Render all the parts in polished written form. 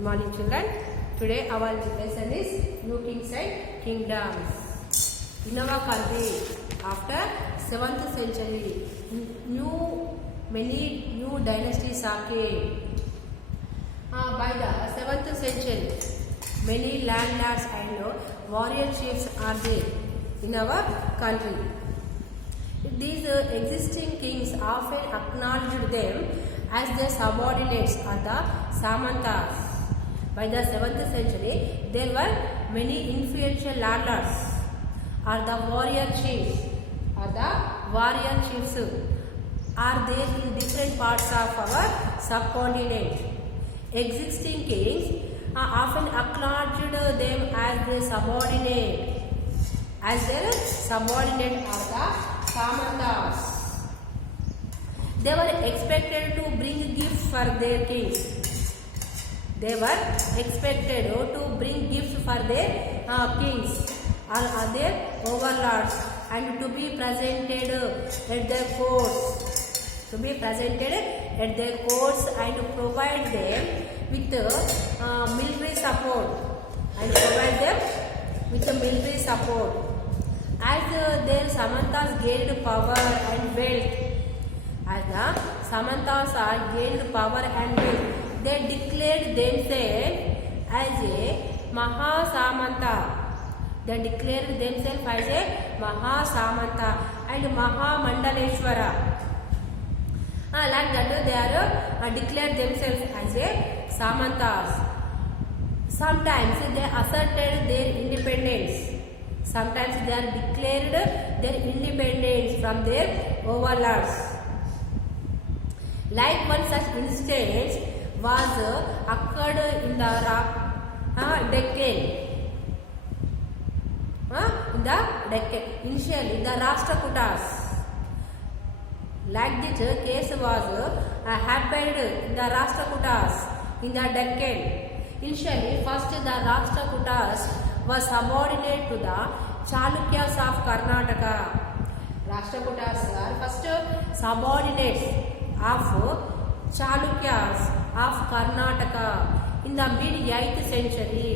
Good morning, children. Today our lesson is New Kings and Kingdoms. In our country, after 7th century, many new dynasties are came. By the 7th century, many landlords and warrior chiefs are there in our country. These existing kings often acknowledged them as their subordinates or the Samantas. By the 7th century, there were many influential landlords or the warrior chiefs are there in different parts of our subcontinent. Existing kings often acknowledged them as their subordinate. As their subordinate are the Samantas. They were expected to bring gifts for their kings. They were expected to bring gifts for their kings or their overlords and to be presented at their courts. To be presented at their courts and to provide them with military support. As their Samantas gained power and wealth, they declared themselves as a Mahasamanta. They declared themselves as a Mahasamanta and Mahamandaleshwara. Like that, they are declared themselves as a Samantas. Sometimes they asserted their independence. Sometimes they are declared their independence from their overlords. Like one such instance was occurred in the Deccan. Initially, the Rashtrakutas. Like this case was happened in the Rashtrakutas in the Deccan. Initially, first the Rashtrakutas was subordinate to the Chalukyas of Karnataka. Rashtrakutas are first subordinates of Chalukyas of Karnataka in the mid-8th century.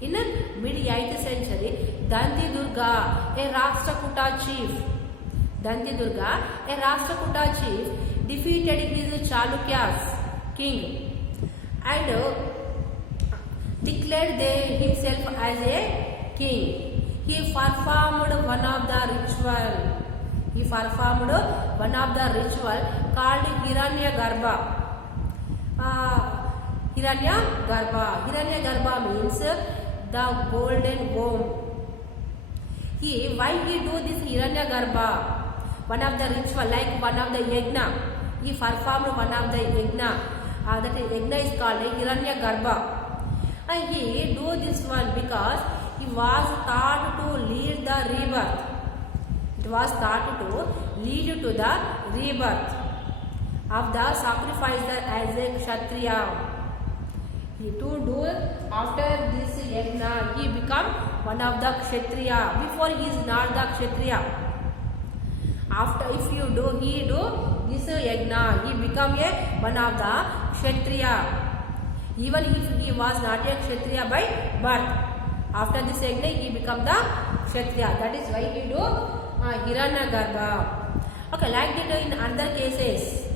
In mid-8th century, Dandidurga, a Rashtrakuta chief, defeated his Chalukyas king and declared himself as a king. He performed one of the ritual called Hiranyagarbha. Hiranyagarbha means the golden womb. Why he do this Hiranyagarbha? One of the ritual, like one of the yajna. He performed one of the yajna. That yajna is called Hiranyagarbha. And he do this one because he was thought to lead the rebirth. It was thought to lead to the rebirth of the sacrificer as a Kshatriya. To do after this yajna, he become one of the Kshatriya. Before he is not the Kshatriya. After he do this yajna, he become one of the Kshatriya. Even if he was not a Kshatriya by birth. After this yajna, he become the Kshatriya. That is why he do Hiranyagarbha. Okay, like that in other cases,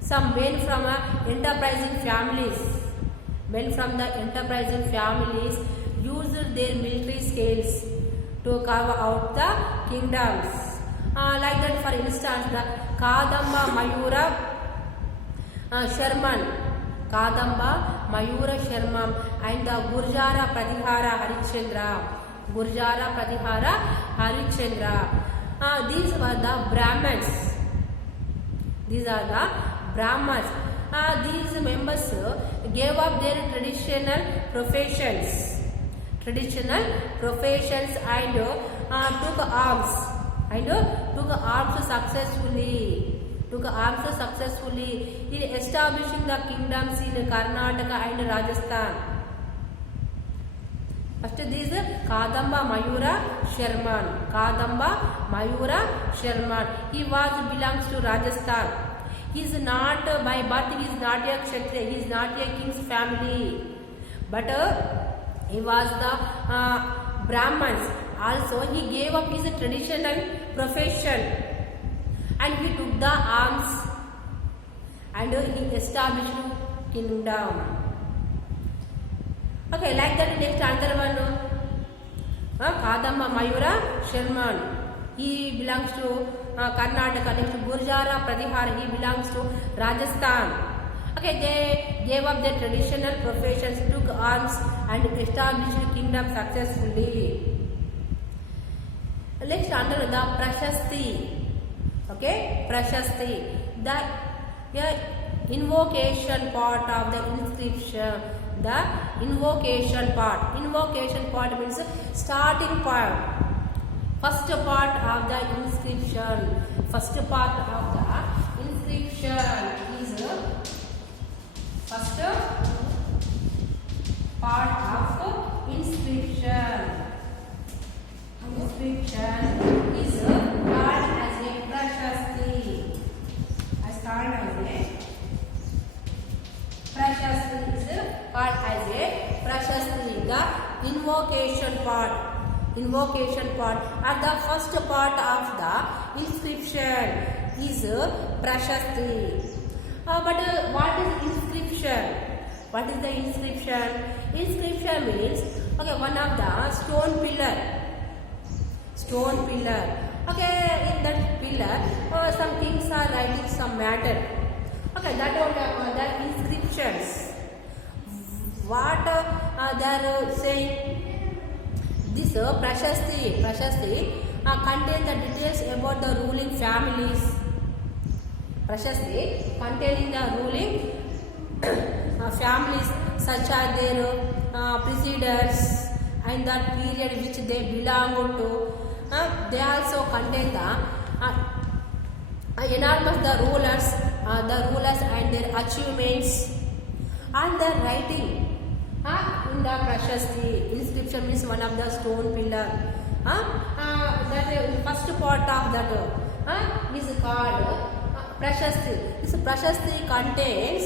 some men from enterprising families used their military skills to carve out the kingdoms. Like that, for instance, the Kadamba Mayura Sharman and the Gurjara Pradihara Harichandra. These were the Brahmins. These are the Brahmins. These members gave up their traditional professions and took arms successfully in establishing the kingdoms in Karnataka and Rajasthan. First, this Kadamba Mayura Sharman. He belongs to Rajasthan. He is not by birth, he is not a Kshatriya, he is not a king's family. but he was the Brahmins. Also, he gave up his traditional profession and he took the arms and he established kingdom. Okay, like that. Next another one. Kadamba Mayura Sharman. He belongs to Karnataka. Next Gurjara Pratihar. He belongs to Rajasthan. Okay, they gave up their traditional professions, took arms and established kingdom successfully. Next under the Prashasti. Okay, Prashasti. The invocation part of the inscription. The invocation part. Invocation part means starting part. First part of the inscription. First part of the inscription is first part of inscription. Inscription is called as a Prashasti. As called as a Prashasti is called as a Prashasti. The invocation part. Invocation part at the first part of the inscription is Prashasti. But what is inscription? What is the inscription? Inscription means one of the stone pillar. Stone pillar. Okay, in that pillar, some kings are writing some matter. Okay, that inscriptions. What they are saying? This Prashasti contains the details about the ruling families. Prashasti containing the ruling families such as their preceders and the period which they belong to. They also contain the enormous the rulers and their achievements and their writing. In the Prashasti, inscription means one of the stone pillar. That first part of that is called Prashasti. This Prashasti contains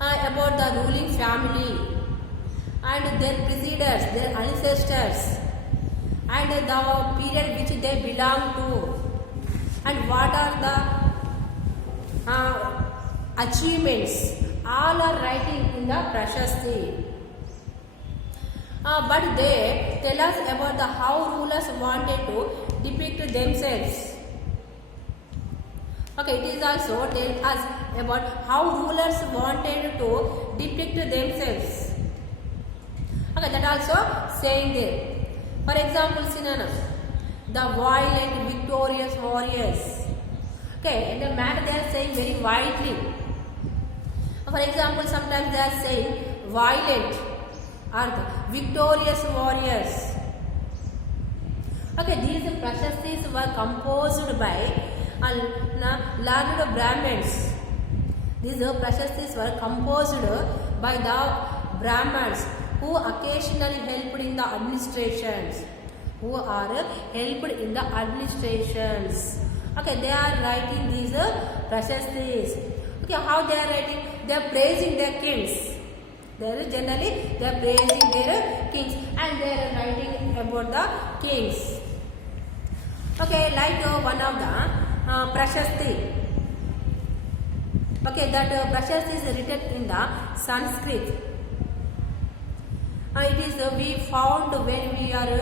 about the ruling family and their preceders, their ancestors, and the period which they belong to, and what are the achievements. All are writing in the Prashasti. But they tell us about the how rulers wanted to depict themselves. Okay, it is also tell us about how rulers wanted to depict themselves. Okay, that also saying there. For example, synonym, the violent, victorious warriors. Okay, in the matter they are saying very widely. For example, sometimes they are saying violent or the victorious warriors. Okay, these Prashastis were composed by learned Brahmins. These Prashastis were composed by the Brahmins who occasionally helped in the administrations. Okay, they are writing these Prashastis. Okay, how they are writing? They are praising their kings. Generally, they are praising their kings and they are writing about the kings. Okay, like one of the Prashasti. Okay, that Prashasti is written in the Sanskrit. It is we found when we are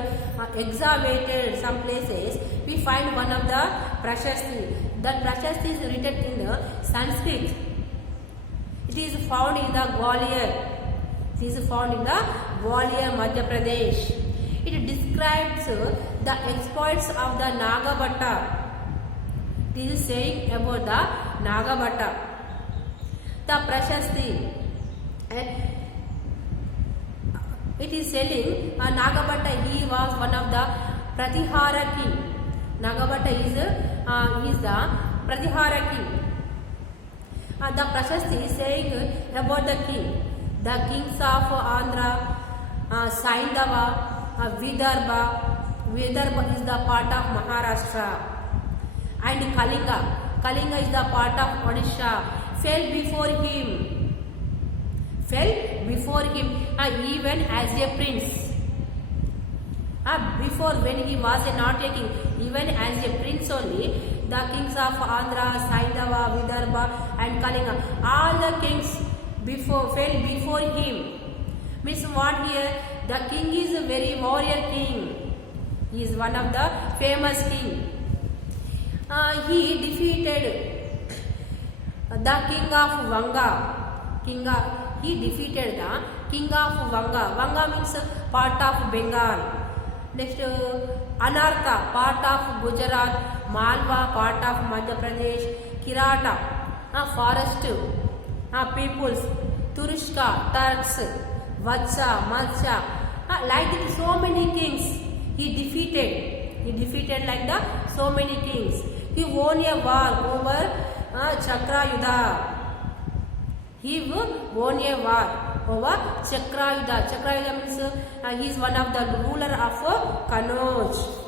excavated some places, we find one of the Prashasti. That Prashasti is written in the Sanskrit. It is found in the Gwalior. It is found in the Gwalior, Madhya Pradesh. It describes the exploits of the Nagabhatta. It is saying about the Nagabhatta. The Prashasti. It is telling Nagabhatta, he was one of the Pratihara king. Nagabhatta is the Pratihara king. The Prashasti is saying about the king. The kings of Andhra, Saindava, Vidarbha. Vidarbha is the part of Maharashtra. And Kalinga. Kalinga is the part of Odisha. Fell before him. Fell before him, even as a prince. Before, when he was not a king, even as a prince only, the kings of Andhra, Saindava, Vidarbha and Kalinga, all the kings fell before him. Means what here? The king is a very warrior king. He is one of the famous king. He defeated the king of Vanga. He defeated the king of Vanga. Vanga means part of Bengal. Next, Anartha, part of Gujarat. Malwa, part of Madhya Pradesh. Kirata, forest peoples. Turushka, Turks. Vatsa, Matsya. Like it, so many kings he defeated. He defeated like the so many kings. He won a war over Chakrayudha. He won a war over Chakrayudha. Chakrayudha means he is one of the ruler of Kanauj.